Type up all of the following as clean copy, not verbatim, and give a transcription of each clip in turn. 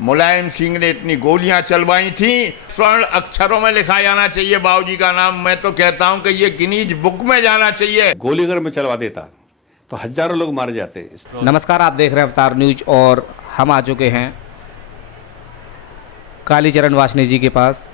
मुलायम सिंह ने इतनी गोलियां चलवाई थी। स्वर्ण अक्षरों में लिखा जाना चाहिए बाबूजी का नाम। मैं तो कहता हूं कि ये गिनीज बुक में जाना चाहिए। गोली अगर मैं चलवा देता तो हजारों लोग मारे जाते। नमस्कार, आप देख रहे हैं अवतार न्यूज और हम आ चुके हैं कालीचरण वासनी जी के पास।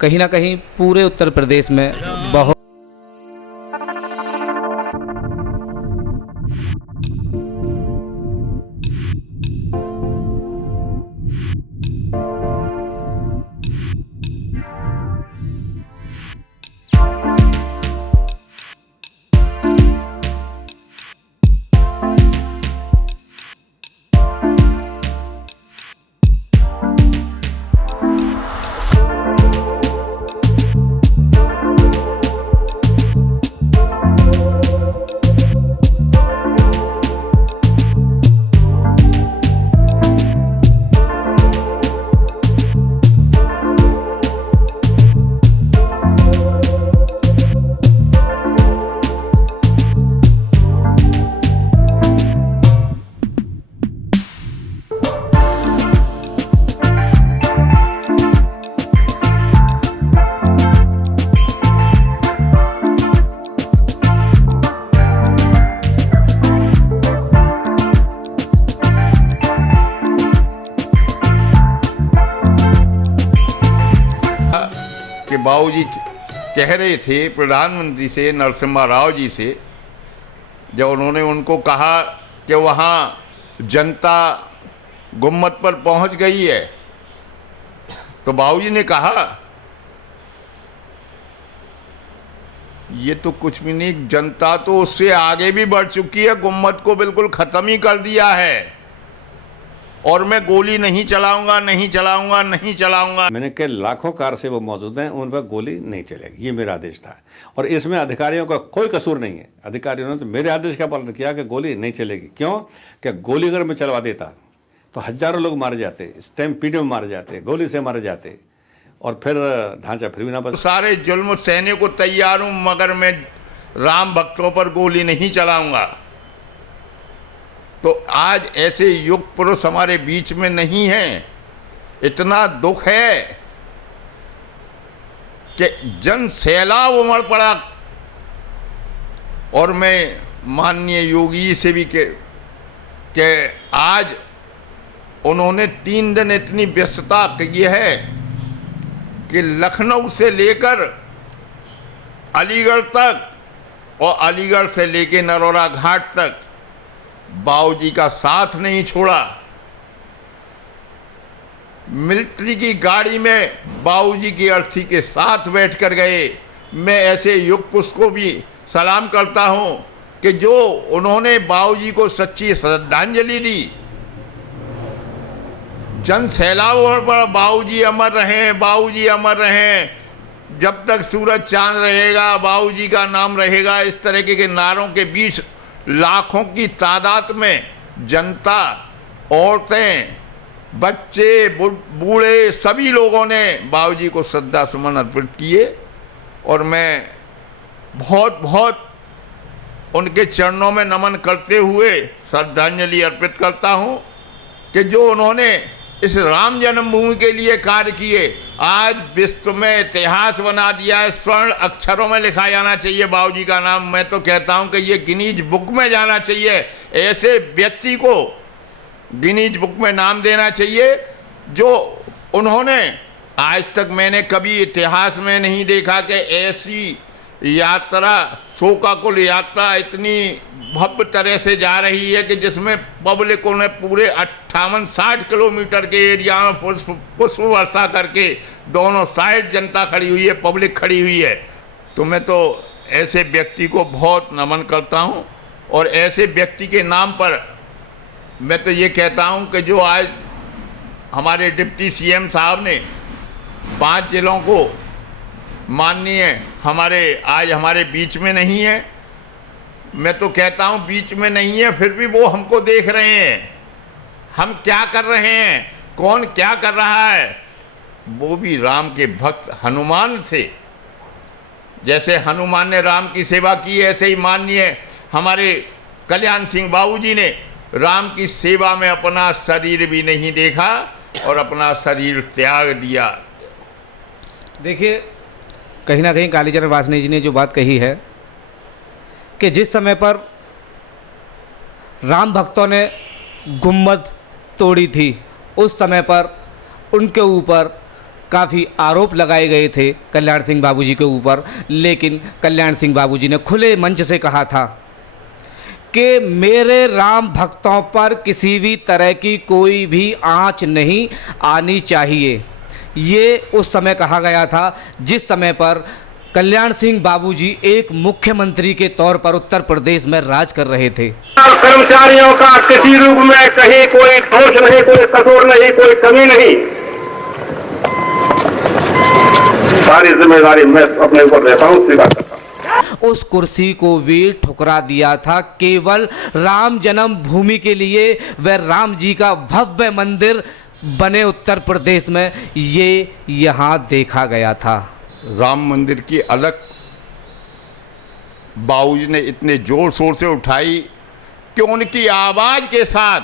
कहीं ना कहीं पूरे उत्तर प्रदेश में बहुत कि बाबूजी कह रहे थे प्रधानमंत्री से, नरसिम्हा राव जी से, जब उन्होंने उनको कहा कि वहाँ जनता गुम्मत पर पहुँच गई है, तो बाबूजी ने कहा ये तो कुछ भी नहीं, जनता तो उससे आगे भी बढ़ चुकी है, गुम्मत को बिल्कुल ख़त्म ही कर दिया है और मैं गोली नहीं चलाऊंगा, नहीं चलाऊंगा, नहीं चलाऊंगा। मैंने कहा लाखों कार से वो मौजूद हैं, उन पर गोली नहीं चलेगी, ये मेरा आदेश था। और इसमें अधिकारियों का कोई कसूर नहीं है। अधिकारियों ने तो मेरे आदेश का पालन किया कि गोली नहीं चलेगी। क्यों? कि गोली अगर मैं चलवा देता तो हजारों लोग मारे जाते, स्टैम्पीड में मारे जाते, गोली से मारे जाते और फिर ढांचा फिर भी ना बच। सारे जुल्म सहने को तैयार हूं, मगर मैं राम भक्तों पर गोली नहीं चलाऊंगा। तो आज ऐसे युग पुरुष हमारे बीच में नहीं हैं। इतना दुख है कि जन सैलाब उमड़ पड़ा। और मैं माननीय योगी से भी कि आज उन्होंने 3 दिन इतनी व्यस्तता की है कि लखनऊ से लेकर अलीगढ़ तक और अलीगढ़ से लेकर नरोरा घाट तक बाबूजी का साथ नहीं छोड़ा। मिलिट्री की गाड़ी में बाबूजी की अर्थी के साथ बैठकर गए। मैं ऐसे युग पुरुष को भी सलाम करता हूं कि जो उन्होंने बाबूजी को सच्ची श्रद्धांजलि दी। जन सैलाब पर बाबूजी अमर रहें, बाबूजी अमर रहें, जब तक सूरज चांद रहेगा बाबूजी का नाम रहेगा। इस तरह के नारों के बीच लाखों की तादाद में जनता, औरतें, बच्चे, बूढ़े सभी लोगों ने बाबूजी को श्रद्धा सुमन अर्पित किए। और मैं बहुत बहुत उनके चरणों में नमन करते हुए श्रद्धांजलि अर्पित करता हूं कि जो उन्होंने इस राम जन्मभूमि के लिए कार्य किए, आज विश्व में इतिहास बना दिया है। स्वर्ण अक्षरों में लिखा जाना चाहिए बाबूजी का नाम। मैं तो कहता हूं कि ये गिनीज बुक में जाना चाहिए। ऐसे व्यक्ति को गिनीज बुक में नाम देना चाहिए जो उन्होंने, आज तक मैंने कभी इतिहास में नहीं देखा कि ऐसी यात्रा, शोकाकुल यात्रा इतनी भव्य तरह से जा रही है कि जिसमें पब्लिकों ने पूरे 58-60 किलोमीटर के एरिया में पुष्प वर्षा करके दोनों साइड जनता खड़ी हुई है, पब्लिक खड़ी हुई है। तो मैं तो ऐसे व्यक्ति को बहुत नमन करता हूं। और ऐसे व्यक्ति के नाम पर मैं तो ये कहता हूं कि जो आज हमारे डिप्टी सीएम साहब ने 5 जिलों को माननीय आज हमारे बीच में नहीं है। मैं तो कहता हूं बीच में नहीं है, फिर भी वो हमको देख रहे हैं हम क्या कर रहे हैं, कौन क्या कर रहा है। वो भी राम के भक्त हनुमान थे। जैसे हनुमान ने राम की सेवा की, ऐसे ही माननीय हमारे कल्याण सिंह बाबूजी ने राम की सेवा में अपना शरीर भी नहीं देखा और अपना शरीर त्याग दिया। देखिए, कहीं ना कहीं कालीचरण वासनिक जी ने जो बात कही है कि जिस समय पर राम भक्तों ने गुम्बद तोड़ी थी, उस समय पर उनके ऊपर काफ़ी आरोप लगाए गए थे कल्याण सिंह बाबूजी के ऊपर, लेकिन कल्याण सिंह बाबूजी ने खुले मंच से कहा था कि मेरे राम भक्तों पर किसी भी तरह की कोई भी आँच नहीं आनी चाहिए। ये उस समय कहा गया था जिस समय पर कल्याण सिंह बाबूजी एक मुख्यमंत्री के तौर पर उत्तर प्रदेश में राज कर रहे थे। कर्मचारियों का किसी रूप में कहीं कोई दोष नहीं, कोई कसूर नहीं, कोई कमी नहीं। सारी जिम्मेदारी मैं अपने ऊपर लेता हूँ, स्वीकार करता हूँ। उस कुर्सी को भी ठुकरा दिया था केवल राम जन्मभूमि के लिए। वह राम जी का भव्य मंदिर बने उत्तर प्रदेश में, ये यहाँ देखा गया था। राम मंदिर की अलग बाबूजी ने इतने जोर शोर से उठाई कि उनकी आवाज के साथ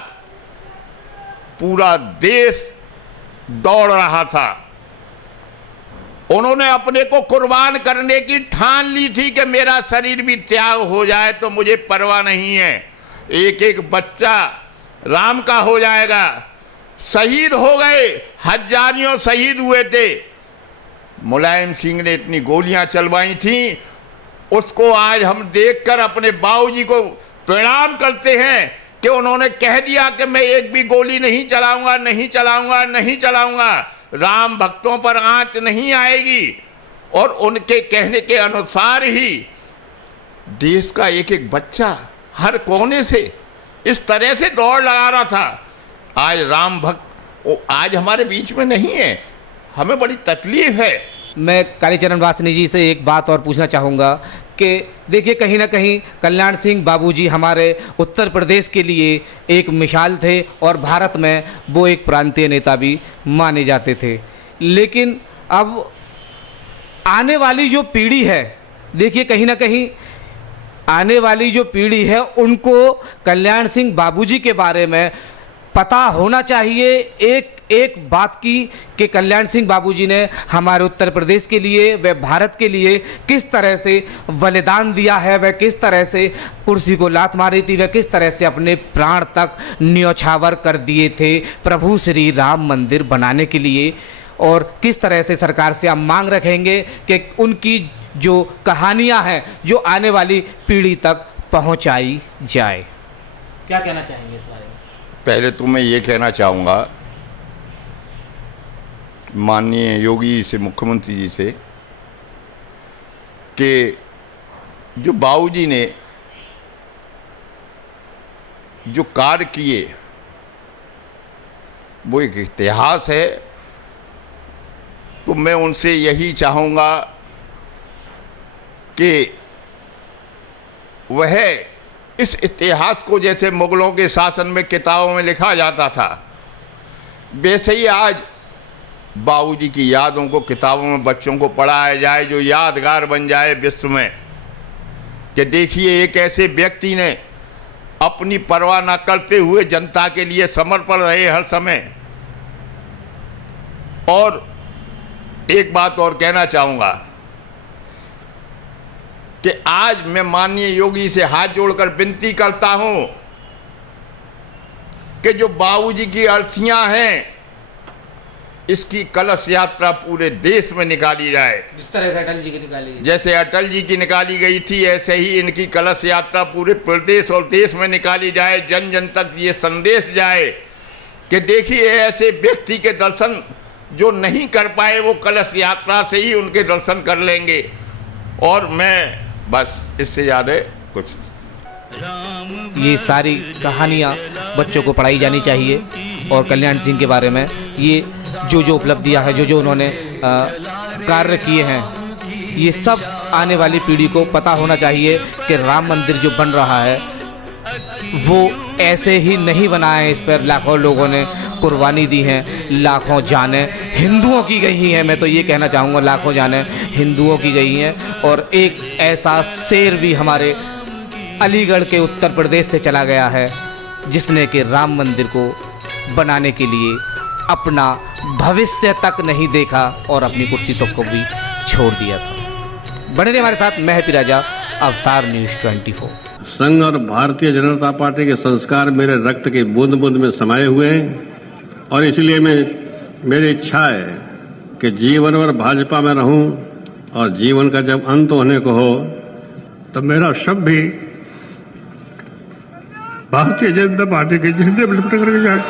पूरा देश दौड़ रहा था। उन्होंने अपने को कुर्बान करने की ठान ली थी कि मेरा शरीर भी त्याग हो जाए तो मुझे परवाह नहीं है, एक एक बच्चा राम का हो जाएगा। शहीद हो गए, हजारियों शहीद हुए थे। मुलायम सिंह ने इतनी गोलियां चलवाई थी, उसको आज हम देखकर अपने बाबूजी को प्रणाम करते हैं कि उन्होंने कह दिया कि मैं एक भी गोली नहीं चलाऊंगा, नहीं चलाऊंगा, नहीं चलाऊंगा। राम भक्तों पर आंच नहीं आएगी। और उनके कहने के अनुसार ही देश का एक एक बच्चा हर कोने से इस तरह से दौड़ लगा रहा था। आज राम भक्त आज हमारे बीच में नहीं है, हमें बड़ी तकलीफ है। मैं कालीचरण वासनिक जी से एक बात और पूछना चाहूँगा कि देखिए, कहीं ना कहीं कल्याण सिंह बाबूजी हमारे उत्तर प्रदेश के लिए एक मिसाल थे और भारत में वो एक प्रांतीय नेता भी माने जाते थे। लेकिन अब आने वाली जो पीढ़ी है, देखिए कहीं ना कहीं आने वाली जो पीढ़ी है उनको कल्याण सिंह बाबूजी के बारे में पता होना चाहिए एक बात की कि कल्याण सिंह बाबूजी ने हमारे उत्तर प्रदेश के लिए, वह भारत के लिए किस तरह से बलिदान दिया है, वह किस तरह से कुर्सी को लात मारी थी, वह किस तरह से अपने प्राण तक न्यौछावर कर दिए थे प्रभु श्री राम मंदिर बनाने के लिए। और किस तरह से सरकार से हम मांग रखेंगे कि उनकी जो कहानियाँ हैं जो आने वाली पीढ़ी तक पहुँचाई जाए। क्या कहना चाहेंगे इस बारे में? पहले तो मैं ये कहना चाहूँगा माननीय योगी जी से, मुख्यमंत्री जी से, कि जो बाबूजी ने जो कार्य किए वो एक इतिहास है। तो मैं उनसे यही चाहूँगा कि वह इस इतिहास को, जैसे मुगलों के शासन में किताबों में लिखा जाता था, वैसे ही आज बाबूजी की यादों को किताबों में बच्चों को पढ़ाया जाए, जो यादगार बन जाए विश्व में कि देखिए एक ऐसे व्यक्ति ने अपनी परवाह न करते हुए जनता के लिए समर्पण रहे हर समय। और एक बात और कहना चाहूँगा कि आज मैं माननीय योगी से हाथ जोड़कर विनती करता हूँ कि जो बाबूजी की अर्थियाँ हैं, इसकी कलश यात्रा पूरे देश में निकाली जाए। जिस तरह से अटल जी की निकाली गई, जैसे अटल जी की निकाली गई थी, ऐसे ही इनकी कलश यात्रा पूरे प्रदेश और देश में निकाली जाए। जन जन तक ये संदेश जाए कि देखिए ऐसे व्यक्ति के दर्शन जो नहीं कर पाए वो कलश यात्रा से ही उनके दर्शन कर लेंगे। और मैं बस इससे ज़्यादा कुछ, ये सारी कहानियाँ बच्चों को पढ़ाई जानी चाहिए। और कल्याण सिंह के बारे में ये जो उपलब्धियाँ हैं, जो उन्होंने कार्य किए हैं, ये सब आने वाली पीढ़ी को पता होना चाहिए कि राम मंदिर जो बन रहा है वो ऐसे ही नहीं बना है। इस पर लाखों लोगों ने कुर्बानी दी हैं, लाखों जानें हिंदुओं की गई हैं। मैं तो ये कहना चाहूँगा लाखों जानें हिंदुओं की गई हैं। और एक ऐसा शेर भी हमारे अलीगढ़ के उत्तर प्रदेश से चला गया है जिसने कि राम मंदिर को बनाने के लिए अपना भविष्य तक नहीं देखा और अपनी कुर्सी तक को भी छोड़ दिया था। बने रहिए हमारे साथ, मैं हैप्पी राजा, अवतार न्यूज़ 24। संघ और भारतीय जनता पार्टी के संस्कार मेरे रक्त की बूंद बूंद में समाये हुए हैं और इसलिए मेरी इच्छा है कि जीवन भर भाजपा में रहूं और जीवन का जब अंत होने को हो तो मेरा शव भी भारतीय जनता पार्टी के झंडे में लिपट करके जाए।